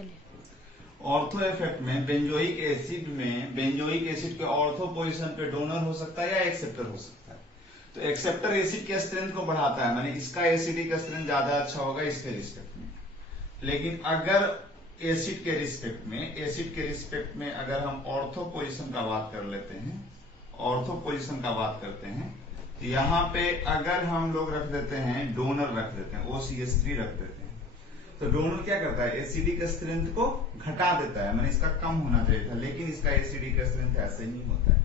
चलिए। Ortho effect में benzoic acid के ऑर्थो पोजीशन पे डोनर हो सकता है या एक्सेप्टर हो सकता है। तो एक्सेप्टर एसिड के स्ट्रेंथ को बढ़ाता है, माने इसका एसिडिक स्ट्रेंथ ज्यादा अच्छा होगा इसके रिस्पेक्ट में। लेकिन अगर एसिड के रिस्पेक्ट में अगर हम ऑर्थो पोजीशन का बात कर लेते हैं, ऑर्थो पोजीशन का बात करते हैं, तो यहाँ पे अगर हम लोग रख देते हैं डोनर, रख देते हैं OCH3 रख देते हैं, तो डोनर क्या करता है, एसिडिक स्ट्रेंथ को घटा देता है, मैंने इसका कम होना चाहिए था, लेकिन इसका एसिडिक स्ट्रेंथ ऐसे नहीं होता है।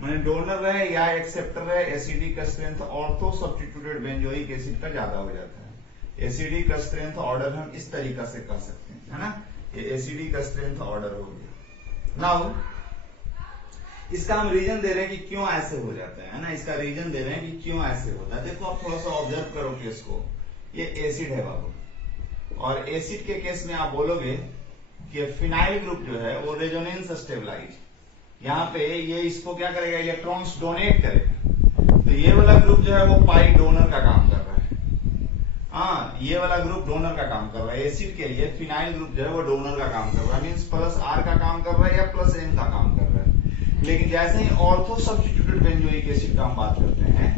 मैंने डोनर रहे या एक्सेप्टर रहे, acidic strength ortho substituted benzoic acid का ज्यादा हो जाता है। एसिडिक स्ट्रेंथ ऑर्डर हम इस तरीका से कर सकते हैं, है ना, ये एसिडिक स्ट्रेंथ ऑर्डर हो गया। नाउ इसका हम रीजन दे रहे हैं कि क्यों ऐसे हो जाता है ना, इसका रीजन दे रहे हैं कि क्यों ऐसे होता है। देखो आप थोड़ा सा ऑब्जर्व करो केस को, ये एसिड है बाबू, और एसिड के केस में आप बोलोगे कि फिनाइल ग्रुप जो है वो रेजोनेंस स्टेबलाइज, यहाँ पे ये इसको क्या करेगा, इलेक्ट्रॉन्स डोनेट करेगा। तो ये वाला ग्रुप जो है वो पाई डोनर का काम कर रहा है, हाँ ये वाला ग्रुप डोनर का काम कर रहा है। एसिड के लिए फिनाइल ग्रुप जो है वो डोनर का काम कर रहा है, मीन्स प्लस R का काम कर रहा है या प्लस N का काम कर रहा है। लेकिन जैसे ही ऑर्थो सब्स्टिट्यूटेड बेंजोइक एसिड का हम बात करते हैं,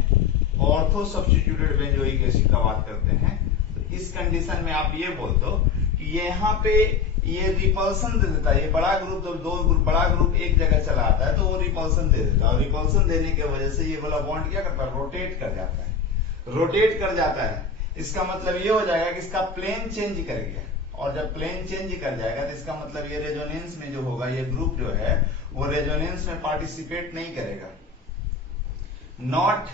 ऑर्थो सब्स्टिट्यूटेड बेंजोइक एसिड का बात करते हैं, तो इस कंडीशन में आप ये बोल दो कि यहाँ पे ये रिपल्सन दे देता है। ये बड़ा ग्रुप जब बड़ा ग्रुप एक जगह चला आता है तो वो रिपल्सन दे देता है, और रिपल्सन देने की वजह से ये वाला बॉन्ड क्या करता है, रोटेट कर जाता है, रोटेट कर जाता है। इसका मतलब ये हो जाएगा कि इसका प्लेन चेंज कर गया, और जब प्लेन चेंज कर जाएगा तो इसका मतलब ये रेजोनेंस में जो होगा, ये ग्रुप जो है वो रेजोनेंस में पार्टिसिपेट नहीं करेगा, not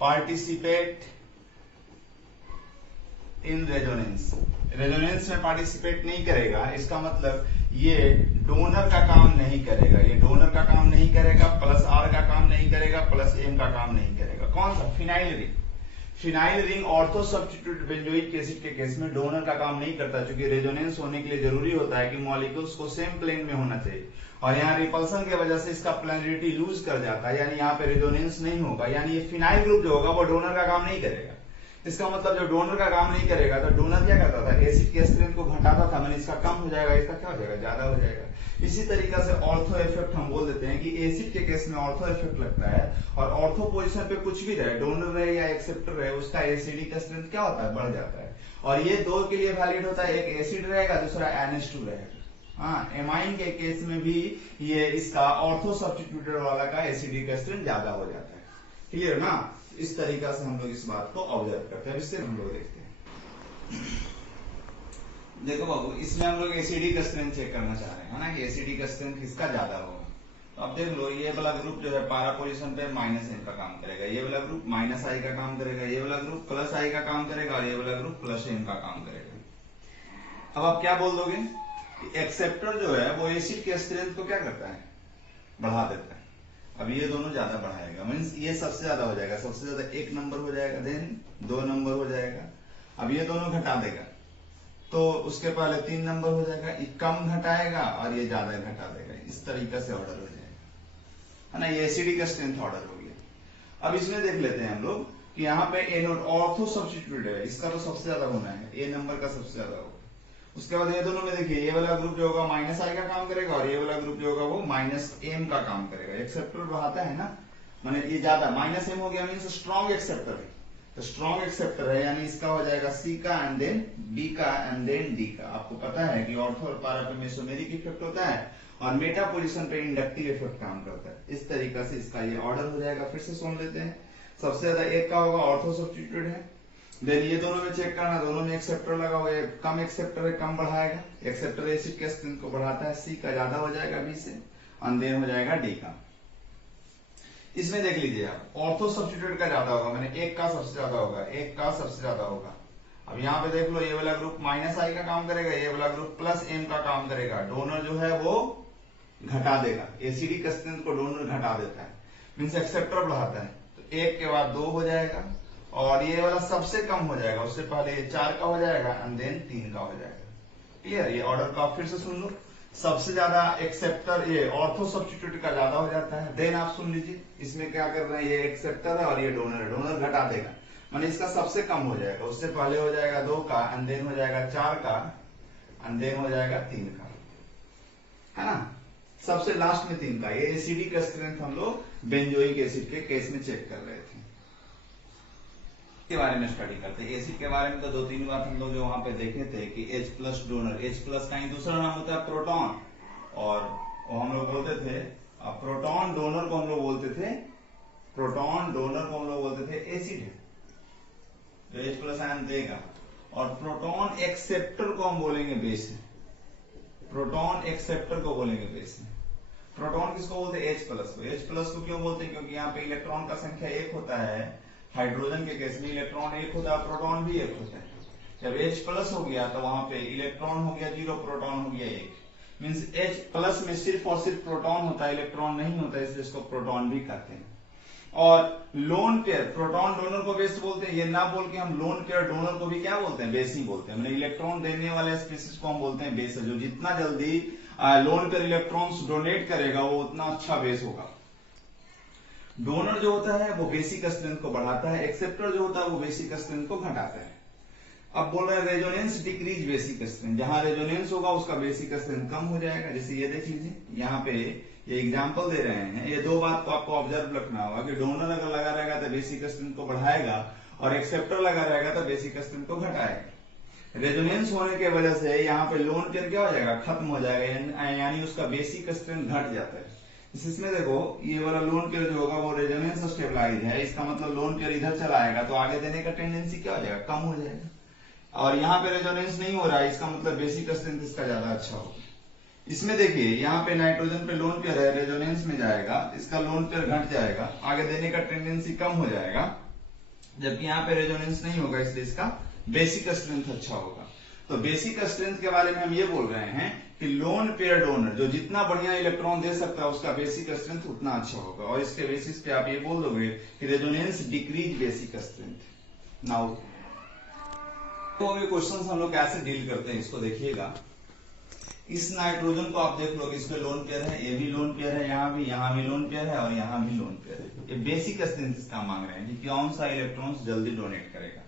participate in resonance, resonance में पार्टिसिपेट नहीं करेगा। इसका मतलब ये डोनर का काम नहीं करेगा, ये डोनर का काम नहीं करेगा, प्लस R का काम नहीं करेगा, प्लस M का काम नहीं करेगा। कौन सा, phenyl ring. Phenyl ring ortho substituted benzoic acid के केस में डोनर का काम नहीं करता, क्योंकि रेजोनेंस होने के लिए जरूरी होता है कि मॉलिक्यूल्स को सेम प्लेन में होना चाहिए, और यहाँ रिपल्सन की वजह से इसका प्लेनरिटी लूज कर जाता है, यानी यहाँ पे रेजोनेंस नहीं होगा, यानी ये फिनाइल ग्रुप जो होगा वो डोनर का काम नहीं करेगा। इसका मतलब जो डोनर का काम नहीं करेगा तो डोनर क्या करता था, एसिड के स्ट्रेंथ को घटाता था, मैंने इसका कम हो जाएगा, इसका क्या हो जाएगा, ज्यादा हो जाएगा। इसी तरीका से ऑर्थो इफेक्ट हम बोल देते हैं कि एसिड के केस में ऑर्थो इफेक्ट लगता है, और ऑर्थो पोजीशन पे कुछ भी रहे, डोनर रहे या एक्सेप्टर रहे, उसका एसिडिक स्ट्रेंथ क्या होता है, बढ़ जाता है। और ये दो के लिए वैलिड होता है, एक एसिड रहेगा, दूसरा NH2 रहेगा। हाँ, एमाइन के केस में भी ये इसका ऑर्थो सब्स्टिट्यूटेड वाला का एसिडिक स्ट्रेंथ ज्यादा हो जाता है। क्लियर ना, इस तरीका से हम लोग इस बात को ऑब्जर्व करते हैं। इससे हम लोग देखते हैं, देखो बाबू, इसमें हम लोग एसिडिक स्ट्रेंथ चेक करना चाह रहे हैं ना, कि एसिडिक स्ट्रेंथ किसका ज्यादा होगा। तो अब देख लो, ये वाला ग्रुप जो है पारा पोजीशन पे -N का काम करेगा, ये वाला ग्रुप -I का काम करेगा, ये वाला ग्रुप प्लस I का काम करेगा, और ये वाला ग्रुप प्लस M का काम करेगा। अब आप क्या बोल दोगे, एक्सेप्टर जो है वो एसिड के स्ट्रेंथ को क्या करता है, बढ़ा देता है। अब ये दोनों ज्यादा बढ़ाएगा, मीन्स ये सबसे ज्यादा हो जाएगा, सबसे ज्यादा 1 नंबर हो जाएगा, देन 2 नंबर हो जाएगा। अब ये दोनों घटा देगा तो उसके पहले 3 नंबर हो जाएगा, ये कम घटाएगा और ये ज्यादा घटा देगा, इस तरीके से ऑर्डर हो जाएगा, है ना, ये एसिडिक स्ट्रेंथ ऑर्डर हो गया। अब इसमें देख लेते हैं हम लोग कि यहाँ पे ए नोट ऑर्थो सब्स्टिट्यूटेड है, इसका तो सबसे ज्यादा होना है, ए नंबर का सबसे ज्यादा होगा। उसके बाद ये दोनों में देखिए, ये वाला ग्रुप जो होगा -I का काम करेगा, और ये वाला ग्रुप जो होगा वो -M का काम करेगा। एक्सेप्टर बढ़ाता है ना, माने ये ज्यादा -M हो गया, मीन्स स्ट्रॉन्ग एक्सेप्टर है, तो स्ट्रॉन्ग एक्सेप्टर है, यानी इसका हो जाएगा C का, एंड देन B का, एंड देन D का। आपको पता है कि ऑर्थो और पारा पे मेसोमेरिक इफेक्ट होता है, और मेटा पोजीशन पे इंडक्टिव इफेक्ट काम करता है। इस तरीका से इसका ये ऑर्डर हो जाएगा। फिर से सुन लेते हैं, सबसे ज्यादा 1 का होगा, ऑर्थो सब्स्टिट्यूटेड है, देन ये दोनों में चेक करना, दोनों में एक्सेप्टर लगा हुआ है, कम एक्सेप्टर है, कम बढ़ाएगा। एक्सेप्टर एसिड के स्ट्रेंथ को बढ़ाता है, C का ज्यादा हो जाएगा B से, और देन हो जाएगा D का। इसमें देख लीजिए आप, ऑर्थो सब्स्टिट्यूटेड का ज्यादा होगा, मैंने 1 का सबसे ज्यादा होगा, 1 का सबसे ज्यादा होगा। अब यहाँ पे देख लो, ये वाला ग्रुप -I का काम करेगा, ये वाला ग्रुप प्लस M का काम करेगा। डोनर जो है वो घटा देगा, एसिडिक स्ट्रेंथ को डोनर घटा देता है, मीन्स एक्सेप्टर बढ़ाता है। तो 1 के बाद 2 हो जाएगा, और ये वाला सबसे कम हो जाएगा, उससे पहले ये 4 का हो जाएगा, एंड देन 3 का हो जाएगा। क्लियर, ये ऑर्डर को आप फिर से सुन लो, सबसे ज्यादा एक्सेप्टर ये ऑर्थो सब्स्टिट्यूट का ज्यादा हो जाता है। देन आप सुन लीजिए, इसमें क्या कर रहे हैं, ये एक्सेप्टर है और ये डोनर है, डोनर घटा देगा, माने इसका सबसे कम हो जाएगा, उससे पहले हो जाएगा 2 का, एंड देन हो जाएगा 4 का, और देन हो जाएगा 3 का, है ना। सबसे लास्ट में 3 का। ये एसिडिक स्ट्रेंथ हम लोग बेंजोइक एसिड के केस में चेक कर रहे थे। के बारे में स्टडी करते हैं। एसिड के बारे में तो 2-3 बार हम लोग जो वहां पे देखे थे कि H+ डोनर, H+ का ही दूसरा नाम होता है प्रोटॉन, और वो हम लोग बोलते थे प्रोटॉन डोनर को हम लोग बोलते थे, प्रोटॉन डोनर को हम लोग बोलते थे एसिड जो H+ आयन देगा, और प्रोटॉन एक्सेप्टर को हम बोलेंगे बेस। प्रोटॉन एक्सेप्टर को बोलेंगे बेस। प्रोटॉन किसको बोलते हैं? H+ को। H+ को क्यों बोलते हैं? क्योंकि यहाँ पे इलेक्ट्रॉन का संख्या 1 होता है। हाइड्रोजन के केस में इलेक्ट्रॉन 1 होता है, प्रोटॉन भी 1 होता है। जब H+ हो गया तो वहां पे इलेक्ट्रॉन हो गया 0, प्रोटॉन हो गया 1। मींस H+ में सिर्फ और सिर्फ प्रोटॉन होता है, इलेक्ट्रॉन नहीं होता, इसलिए इसको प्रोटॉन भी कहते हैं। और लोन पेयर, प्रोटॉन डोनर को बेस बोलते हैं। ये ना बोल के हम लोन पेयर डोनर को भी क्या बोलते हैं? बेस ही बोलते हैं। मतलब इलेक्ट्रॉन देने वाले स्पीसीज को हम बोलते हैं बेस। जो जितना जल्दी लोन पेयर इलेक्ट्रॉन्स डोनेट करेगा वो उतना अच्छा बेस होगा। डोनर जो होता है वो बेसिक स्ट्रेंथ को बढ़ाता है, एक्सेप्टर जो होता है वो बेसिक स्ट्रेंथ को घटाता है। अब बोल रहे हैं रेजोनेंस डिक्रीज बेसिक स्ट्रेंथ। जहां रेजोनेंस होगा उसका बेसिक स्ट्रेंथ कम हो जाएगा। जैसे ये देख लीजिए, यहाँ पे ये एग्जांपल दे रहे हैं। ये 2 बात को आपको ऑब्जर्व रखना होगा कि डोनर अगर लगा रहेगा तो बेसिक स्ट्रेंथ को बढ़ाएगा, और एक्सेप्टर लगा रहेगा तो बेसिक स्ट्रेंथ को घटाएगा। रेजोनेंस होने की वजह से यहाँ पे लोन पेयर क्या हो जाएगा? खत्म हो जाएगा, यानी उसका बेसिक स्ट्रेंथ घट जाता है। इसमें देखो ये वाला लोन पेयर जो होगा वो रेजोनेंस स्टेबलाइज है, इसका मतलब लोन पेयर इधर चला आएगा तो आगे देने का टेंडेंसी क्या हो जाएगा? कम हो जाएगा। और यहाँ पे रेजोनेंस नहीं हो रहा है, इसका मतलब बेसिक स्ट्रेंथ इसका ज्यादा अच्छा होगा। इसमें देखिए यहाँ पे नाइट्रोजन पे लोन पेयर है, रेजोनेंस में जाएगा, इसका लोन पेयर घट जाएगा, आगे देने का टेंडेंसी कम हो जाएगा। जबकि यहाँ पे रेजोनेंस नहीं होगा, इसलिए इसका बेसिक स्ट्रेंथ अच्छा होगा। तो बेसिक स्ट्रेंथ के बारे में हम ये बोल रहे हैं कि लोन पेयर डोनर जो जितना बढ़िया इलेक्ट्रॉन दे सकता है उसका बेसिक स्ट्रेंथ उतना अच्छा होगा। और इसके बेसिस पे आप ये बोल दोगे कि resonance decrease basic strength. Now तो ये क्वेश्चन हम लोग कैसे डील करते हैं इसको देखिएगा। इस नाइट्रोजन को आप देख लो कि इसमें लोन पेयर है, ये भी लोन पेयर है, यहाँ भी लोन पेयर है, और यहाँ भी लोन पेयर है। ये बेसिक स्ट्रेंथ इसका मांग रहे हैं कि कौन सा इलेक्ट्रॉन्स जल्दी डोनेट करेगा।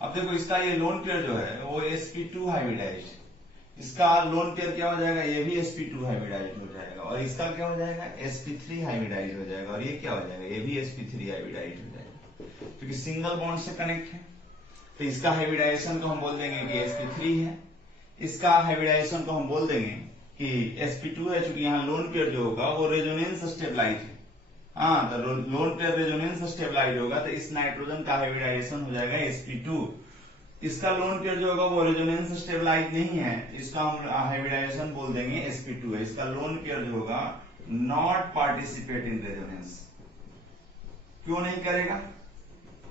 अब देखो इसका ये लोन पेयर जो है वो sp2 हाइब्रिडाइज, इसका लोन पेयर क्या हो जाएगा? ये भी sp2 हाइब्रिडाइज हो जाएगा, और इसका क्या हो जाएगा? sp3 हाइब्रिडाइज हो जाएगा, और ये क्या हो जाएगा? ये भी sp3 हाइब्रिडाइज हो जाएगा, क्योंकि सिंगल बॉन्ड से कनेक्ट है। तो इसका हाइब्रिडाइजेशन को हम बोल देंगे कि sp3 है, इसका हाइब्रिडाइजेशन को हम बोल देंगे कि sp2 है। चूंकि यहाँ लोन पेयर जो होगा वो रेजोनेंस स्टेबलाइज है, हाँ, तो लोन पेयर रेजोनेंस स्टेबलाइज होगा तो इस नाइट्रोजन का हाइब्रिडाइजेशन हो जाएगा sp2। इसका लोन पेयर जो होगा वो रेजोनेंस स्टेबलाइज नहीं है, इसका हम हाइब्रिडाइजेशन बोल देंगे sp2 है। इसका लोन पेयर जो होगा नॉट पार्टिसिपेट इन रेजोनेंस। क्यों नहीं करेगा?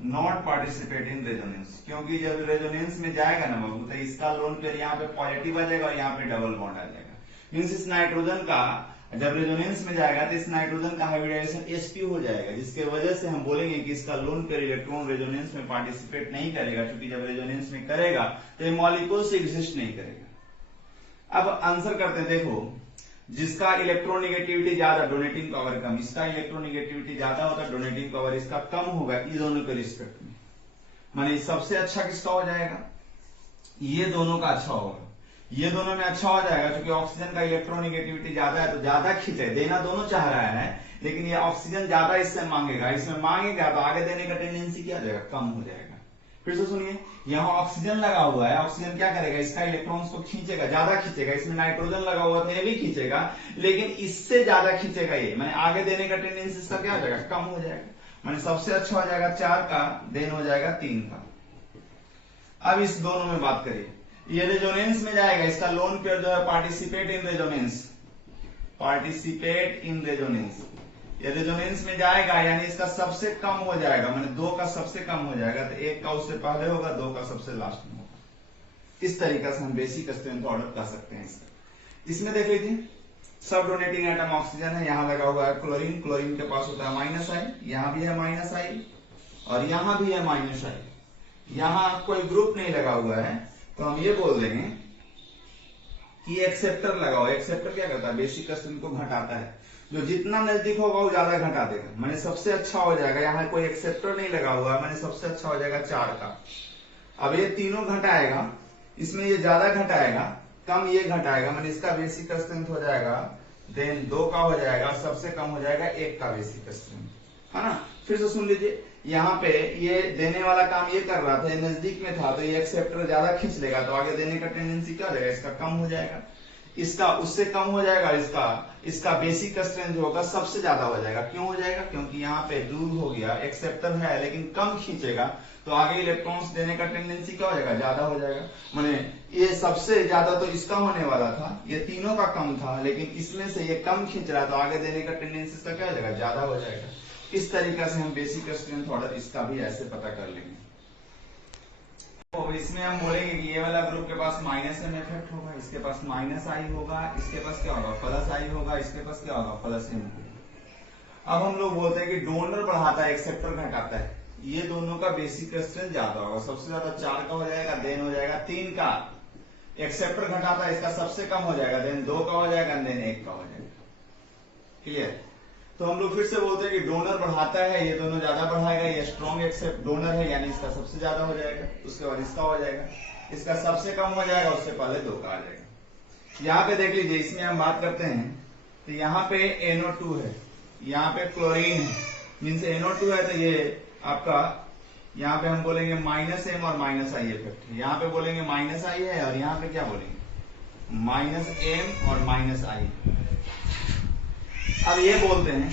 नॉट पार्टिसिपेट इन रेजोनेंस, क्योंकि जब रेजोनेंस में जाएगा ना बाबू तो इसका लोन पेयर यहाँ पे पॉजिटिव आ जाएगा और यहाँ पे डबल बॉन्ड आ जाएगा। मीन्स इस नाइट्रोजन का जब रेजोनेंस में जाएगा तो इस नाइट्रोजन का हाइब्रिडाइजेशन sp हो जाएगा, जिसके वजह से हम बोलेंगे कि इसका लोन पेयर इलेक्ट्रॉन रेजोनेंस में पार्टिसिपेट नहीं करेगा, क्योंकि जब रेजोनेंस में करेगा तो ये मॉलिक्यूल्स एग्जिस्ट नहीं करेगा। अब आंसर करते हैं। देखो जिसका इलेक्ट्रोनेगेटिविटी ज्यादा, डोनेटिंग पावर कम, इसका इलेक्ट्रोनेगेटिविटी ज्यादा होता है, डोनेटिंग पावर इसका कम होगा, ये दोनों के रिस्पेक्ट में। माने सबसे अच्छा किसका हो जाएगा? ये दोनों का अच्छा होगा, ये दोनों में अच्छा हो जाएगा, क्योंकि ऑक्सीजन का इलेक्ट्रोनेगेटिविटी ज्यादा है तो ज्यादा खींचे, देना दोनों चाह रहा है, लेकिन ये ऑक्सीजन ज्यादा इससे मांगेगा, इसमें मांगेगा तो आगे देने का टेंडेंसी क्या हो जाएगा? कम हो जाएगा। फिर से सुनिए, यहाँ ऑक्सीजन लगा हुआ है, ऑक्सीजन क्या करेगा? इसका इलेक्ट्रॉन्स को खींचेगा, ज्यादा खींचेगा। इसमें नाइट्रोजन लगा हुआ था, ये भी खींचेगा, लेकिन इससे ज्यादा खींचेगा ये, माने आगे देने का टेंडेंसी इसका क्या हो जाएगा? कम हो जाएगा। माने सबसे अच्छा हो जाएगा 4 का, देन हो जाएगा 3 का। अब इस दोनों में बात करिए, ये रेजोनेंस में जाएगा, इसका लोन पेयर जो है participate in resonance, participate in resonance, ये रेजोनेंस में जाएगा, यानी इसका सबसे कम हो जाएगा, माने 2 का सबसे कम हो जाएगा, तो 1 का उससे पहले होगा, 2 का सबसे लास्ट में होगा। इस तरीके से हम बेसिक स्ट्रेंथ ऑर्डर कर सकते हैं इसका। इसमें देख लीजिए सब डोनेटिंग एटम ऑक्सीजन है, यहाँ लगा हुआ है क्लोरीन, क्लोरीन के पास होता है -I, यहाँ भी है -I और यहाँ भी है -I, यहाँ कोई ग्रुप नहीं लगा हुआ है, तो हम ये बोल देंगे कि एक्सेप्टर लगाओ। एक्सेप्टर क्या करता है? बेसिक स्ट्रेंथ को घटाता है, जो जितना नजदीक होगा वो ज्यादा घटा देगा, मैंने सबसे अच्छा हो जाएगा। यहाँ कोई एक्सेप्टर नहीं लगा हुआ, मैंने सबसे अच्छा हो जाएगा 4 का। अब ये तीनों घटाएगा, इसमें ये ज्यादा घटाएगा कम ये घटाएगा, मतलब इसका बेसिक स्ट्रेंथ हो जाएगा, देन 2 का हो जाएगा, सबसे कम हो जाएगा 1 का बेसिक स्ट्रेंथ, है ना। फिर से सुन लीजिए, यहाँ पे ये देने वाला काम ये कर रहा था, ये नजदीक में था, तो ये एक्सेप्टर ज्यादा खींच लेगा, तो आगे देने का टेंडेंसी क्या हो जाएगा, इसका कम हो जाएगा, इसका उससे कम हो जाएगा, इसका बेसिक स्ट्रेंथ जो होगा सबसे ज्यादा हो जाएगा। क्यों हो जाएगा, क्योंकि यहाँ पे दूर हो गया, एक्सेप्टर है लेकिन कम खींचेगा, तो आगे इलेक्ट्रॉन्स देने का टेंडेंसी क्या हो जाएगा, ज्यादा हो जाएगा। माने ये सबसे ज्यादा तो इसका होने वाला था, ये तीनों का कम था, लेकिन इसमें से ये कम खींच रहा है, तो आगे देने का टेंडेंसी इसका क्या हो जाएगा, ज्यादा हो जाएगा। इस तरीका से हम बेसिक स्ट्रेंथ ऑर्डर इसका भी ऐसे पता कर लेंगे। तो इसमें हम बोलेंगे कि ये वाला ग्रुप के पास माइनस एम इफेक्ट होगा, इसके पास माइनस आई होगा, इसके पास क्या होगा, प्लस आई होगा, इसके पास क्या होगा, प्लस एम। अब हम लोग बोलते हैं कि डोनर बढ़ाता है, एक्सेप्टर घटाता है, ये दोनों का बेसिक स्ट्रेंथ ज्यादा होगा, सबसे ज्यादा 4 का हो जाएगा, देन हो जाएगा 3 का, एक्सेप्टर घटाता है, इसका सबसे कम हो जाएगा, देन 2 का हो जाएगा, देन 1 का हो जाएगा। क्लियर। तो हम लोग फिर से बोलते हैं कि डोनर बढ़ाता है, ये दोनों ज्यादा बढ़ाएगा, ये स्ट्रॉन्ग एक्सेप्ट डोनर है, यानी इसका सबसे ज्यादा हो जाएगा, उसके बाद इसका हो जाएगा, इसका सबसे कम हो जाएगा, उससे पहले 2 का आ जाएगा। यहाँ पे देख लीजिए, इसमें हम बात करते हैं तो यहाँ पे NO2 है, यहाँ पे क्लोरीन है, मीन्स NO2 है, तो ये आपका यहाँ पे हम बोलेंगे माइनस एम और माइनस आई इफेक्ट है, यहाँ पे बोलेंगे माइनस आई है, और यहाँ पे क्या बोलेंगे, माइनस एम और माइनस आई। अब ये बोलते हैं